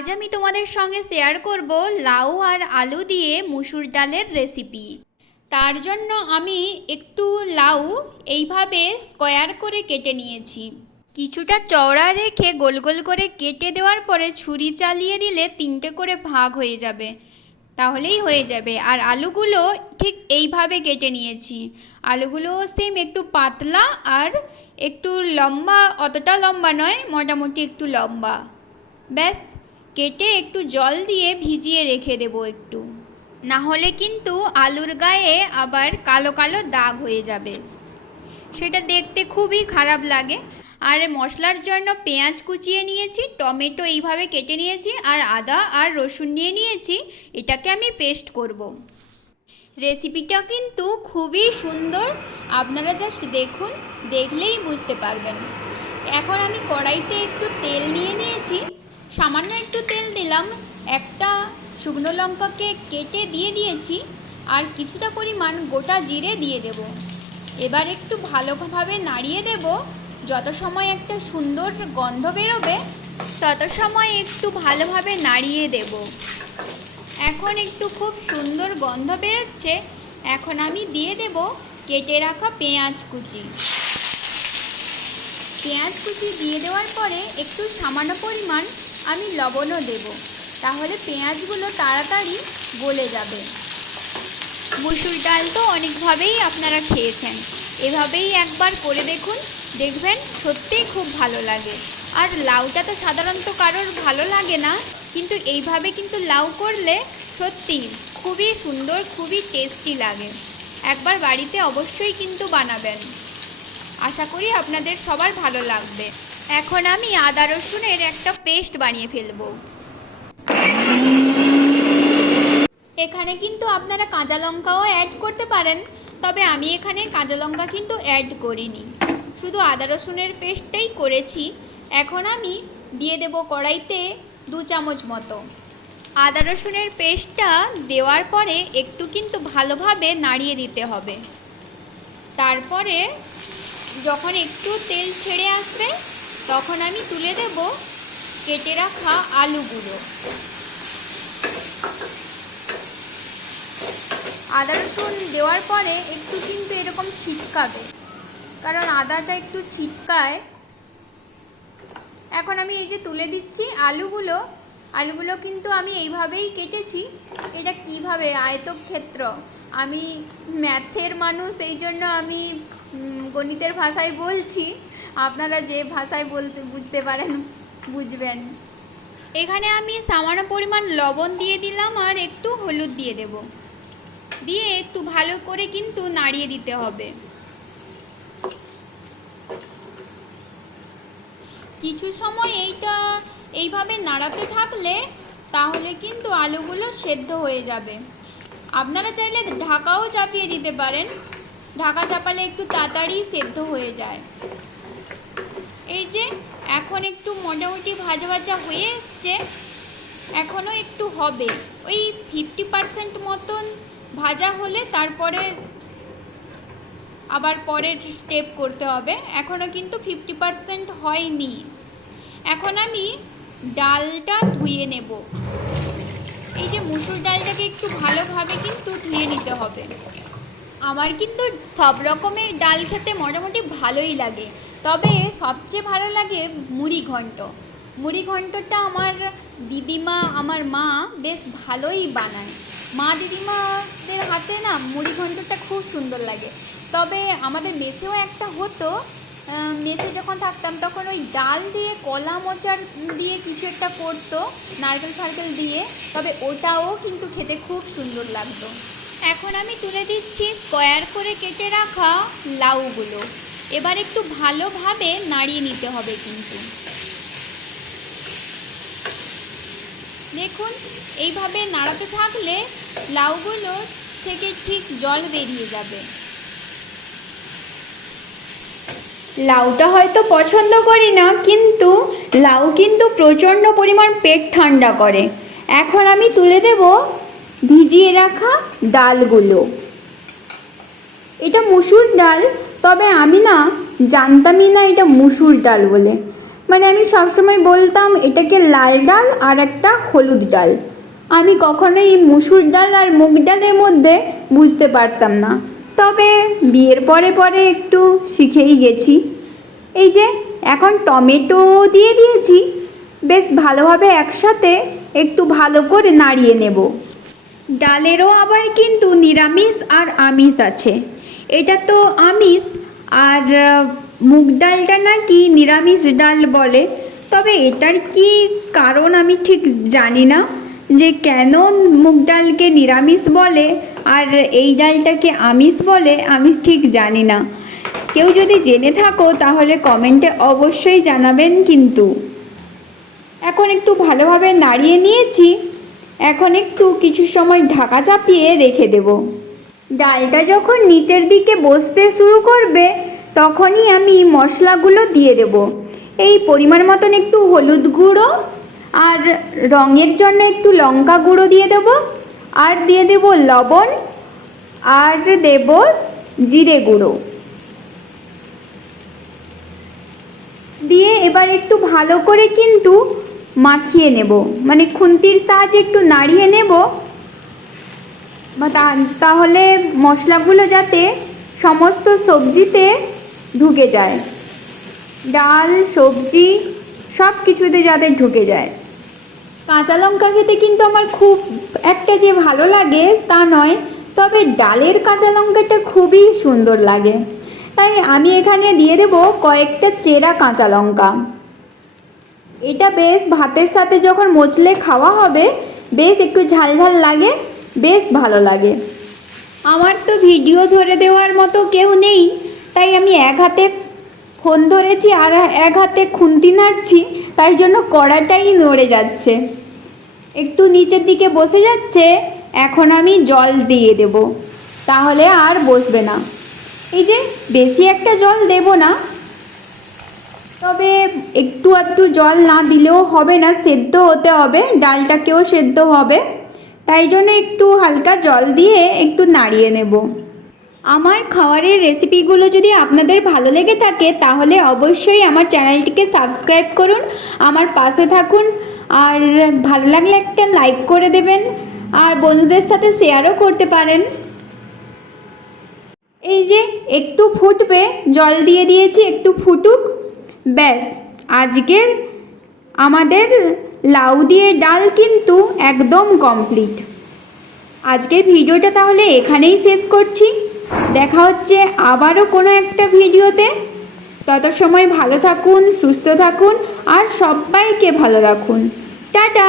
আজ আমি তোমাদের সঙ্গে শেয়ার করব লাউ আর আলু দিয়ে মুসুর ডালের রেসিপি। তার জন্য আমি একটু লাউ এইভাবে স্কোয়ার করে কেটে নিয়েছি। কিছুটা চওড়া রেখে গোল গোল করে কেটে দেওয়ার পরে ছুরি চালিয়ে দিলে তিনটে করে ভাগ হয়ে যাবে, তাহলেই হয়ে যাবে। আর আলুগুলো ঠিক এইভাবে কেটে নিয়েছি। আলুগুলো সেম একটু পাতলা আর একটু লম্বা, অতটা লম্বা নয়, মোটামুটি একটু লম্বা। ব্যাস, কেটে একটু জল দিয়ে ভিজিয়ে রেখে দেব একটু, না হলে কিন্তু আলুর গায়ে আবার কালো কালো দাগ হয়ে যাবে, সেটা দেখতে খুবই খারাপ লাগে। আর মশলার জন্য পেঁয়াজ কুচিয়ে নিয়েছি, টমেটো এইভাবে কেটে নিয়েছি, আর আদা আর রসুন নিয়ে নিয়েছি। এটাকে আমি পেস্ট করব। রেসিপিটা কিন্তু খুবই সুন্দর, আপনারা জাস্ট দেখুন, দেখলেই বুঝতে পারবেন। এখন আমি কড়াইতে একটু তেল নিয়ে নিয়েছি, সামান্য একটু তেল দিলাম, একটা শুকনো লঙ্কাকে কেটে দিয়ে দিয়েছি, আর কিছুটা পরিমাণ গোটা জিরে দিয়ে দেব। এবার একটু ভালোভাবে নাড়িয়ে দেব। যত সময় একটা সুন্দর গন্ধ বেরোবে তত সময় একটু ভালোভাবে নাড়িয়ে দেব। এখন একটু খুব সুন্দর গন্ধ বেরোচ্ছে। এখন আমি দিয়ে দেব কেটে রাখা পেঁয়াজ কুচি। পেঁয়াজ কুচি দিয়ে দেওয়ার পরে একটু সামান্য পরিমাণ আমি লবণও দেব, তাহলে পেঁয়াজগুলো তাড়াতাড়ি গলে যাবে। মুসুর ডাল তো অনেকভাবেই আপনারা খেয়েছেন, এভাবেই একবার করে দেখুন, দেখবেন সত্যিই খুব ভালো লাগে। আর লাউটা তো সাধারণত কারোর ভালো লাগে না, কিন্তু এইভাবে কিন্তু লাউ করলে সত্যি খুবই সুন্দর, খুবই টেস্টি লাগে। একবার বাড়িতে অবশ্যই কিন্তু বানাবেন, আশা করি আপনাদের সবার ভালো লাগবে। এখন আমি আদা রসুনের একটা পেস্ট বানিয়ে ফেলবো। এখানে কিন্তু আপনারা কাঁচা লঙ্কাও অ্যাড করতে পারেন, তবে আমি এখানে কাঁচা লঙ্কা কিন্তু অ্যাড করিনি, শুধু আদা রসুনের পেস্টটাই করেছি। এখন আমি দিয়ে দেব কড়াইতে 2 চামচ মতো। আদা রসুনের পেস্টটা দেওয়ার পরে একটু কিন্তু ভালোভাবে নাড়িয়ে দিতে হবে। তারপরে যখন একটু তেল ছেড়ে আসবে তখন আমি তুলে দেব কেটে রাখা আলুগুলো। আদা রসুন দেওয়ার পরে একটু কিন্তু এরকম ছিটকাবে, কারণ আদাটা একটু ছিটকায়। এখন আমি এই যে তুলে দিচ্ছি আলুগুলো কিন্তু আমি এইভাবেই কেটেছি। এটা কিভাবে আয়তক্ষেত্র, আমি ম্যাথের মানুষ, এই জন্য আমি গণিতের ভাষায় বলছি, আপনারা যে ভাষায় বুঝতে পারেন বুঝবেন। এখানে আমি সামান্য পরিমাণ লবণ দিয়ে দিলাম আর একটু হলুদ দিয়ে দেব, দিয়ে একটু ভালো করে কিন্তু নাড়িয়ে দিতে হবে। কিছু সময় এইভাবে নাড়াতে থাকলে তাহলে কিন্তু আলুগুলো সেদ্ধ হয়ে যাবে। আপনারা চাইলে ঢাকাও চাপিয়ে দিতে পারেন, ঢাকা চাপালে একটু তাড়াতাড়ি সেদ্ধ হয়ে যায়। এই যে এখন একটু মোটামুটি ভাজা ভাজা হয়ে এসছে, এখনও একটু হবে, ওই 50% মতন ভাজা হলে তারপরে আবার পরের স্টেপ করতে হবে। এখনও কিন্তু 50% হয়নি। এখন আমি ডালটা ধুয়ে নেব। এই যে মুসুর ডালটাকে একটু ভালোভাবে কিন্তু ধুয়ে নিতে হবে। আমার কিন্তু সব রকমের ডাল খেতে মোটামুটি ভালোই লাগে, তবে সবচেয়ে ভালো লাগে মুড়ি ঘন্ট। মুড়ি ঘন্টটা আমার দিদিমা, আমার মা বেশ ভালোই বানায়। মা দিদিমাদের হাতে না মুড়ি ঘন্টটা খুব সুন্দর লাগে। তবে আমাদের মেসেও একটা হতো, মেসে যখন থাকতাম তখন ওই ডাল দিয়ে কলা মোচার দিয়ে কিছু একটা করতো, নারকেল ফারকেল দিয়ে, তবে ওটাও কিন্তু খেতে খুব সুন্দর লাগতো। এখন আমি তুলে দিচ্ছি স্কোয়ার করে কেটে রাখা লাউগুলো। এবার একটু ভালোভাবে নাড়িয়ে নিতে হবে কিন্তু। দেখুন, এইভাবে নাড়াতে থাকলে লাউগুলো থেকে ঠিক জল বেরিয়ে যাবে। লাউটা হয়তো পছন্দ করি না, কিন্তু লাউ কিন্তু প্রচণ্ড পরিমাণ পেট ঠান্ডা করে। এখন আমি তুলে দেব ভিজিয়ে রাখা ডালগুলো। এটা মুসুর ডাল, তবে আমি না জানতামই না এটা মুসুর ডাল বলে। মানে আমি সবসময় বলতাম এটাকে লাল ডাল আর একটা হলুদ ডাল। আমি কখনোই মুসুর ডাল আর মুগ ডালের মধ্যে বুঝতে পারতাম না, তবে বিয়ের পরে পরে একটু শিখেই গেছি। এই যে এখন টমেটো দিয়ে দিয়েছি, বেশ ভালোভাবে একসাথে একটু ভালো করে নাড়িয়ে নেব। ডালেরও আবার কিন্তু নিরামিষ আর আমিষ আছে। এটা তো আমিষ, আর মুগ ডালটা নাকি নিরামিষ ডাল বলে। তবে এটার কি কারণ আমি ঠিক জানি না, যে কেন মুগ ডালকে নিরামিষ বলে আর এই ডালটাকে আমিষ বলে, আমি ঠিক জানি না। কেউ যদি জেনে থাকো তাহলে কমেন্টে অবশ্যই জানাবেন কিন্তু। এখন একটু ভালোভাবে নাড়িয়ে নিয়েছি, এখন একটু কিছু সময় ঢাকা চাপিয়ে রেখে দেব। ডালটা যখন নিচের দিকে বসতে শুরু করবে তখনই আমি মশলাগুলো দিয়ে দেব। এই পরিমাণ মতন একটু হলুদ গুঁড়ো, আর রঙের জন্য একটু লঙ্কা গুঁড়ো দিয়ে দেব, আর দিয়ে দেব লবণ, আর দেব জিরে গুঁড়ো। দিয়ে এবার একটু ভালো করে কিন্তু মাখিয়ে নেব, মানে খুন্তির সাহায্যে একটু নাড়িয়ে নেব, তাহলে মশলাগুলো যাতে সমস্ত সবজিতে ঢুকে যায়, ডাল সবজি সব কিছুতে যাতে ঢুকে যায়। কাঁচা লঙ্কা খেতে কিন্তু আমার খুব একটা যে ভালো লাগে তা নয়, তবে ডালের কাঁচা লঙ্কাটা খুবই সুন্দর লাগে, তাই আমি এখানে দিয়ে দেব কয়েকটা চেরা কাঁচা লঙ্কা। এটা বেশ ভাতের সাথে যখন মচলে খাওয়া হবে বেশ একটু ঝাল ঝাল লাগে, বেশ ভালো লাগে। আমার তো ভিডিও ধরে দেওয়ার মতো কেউ নেই, তাই আমি এক হাতে ফোন ধরেছি আর এক হাতে খুন্তি নাড়ছি, তাই জন্য কড়াটাই নড়ে যাচ্ছে, একটু নিচের দিকে বসে যাচ্ছে। এখন আমি জল দিয়ে দেব, তাহলে আর বসবে না। এই যে বেশি একটা জল দেব না, তবে একটু আধটু জল না দিলেও হবে না, সেদ্ধ হতে হবে, ডালটাকেও সেদ্ধ হবে, তাই জন্য একটু হালকা জল দিয়ে একটু নাড়িয়ে নেব। আমার খাবারের রেসিপিগুলো যদি আপনাদের ভালো লেগে থাকে তাহলে অবশ্যই আমার চ্যানেলটিকে সাবস্ক্রাইব করুন, আমার পাশে থাকুন, আর ভালো লাগলে একটা লাইক করে দেবেন, আর বন্ধুদের সাথে শেয়ারও করতে পারেন। এই যে একটু ফুটবে, জল দিয়ে দিয়েছি, একটু ফুটুক, ব্যাস আজকের আমাদের লাউ দিয়ে ডাল কিন্তু একদম কমপ্লিট। আজকের ভিডিওটা তাহলে এখানেই শেষ করছি, দেখা হচ্ছে আবারও কোনো একটা ভিডিওতে। তত সময় ভালো থাকুন, সুস্থ থাকুন, আর সবাইকে ভালো রাখুন। টাটা।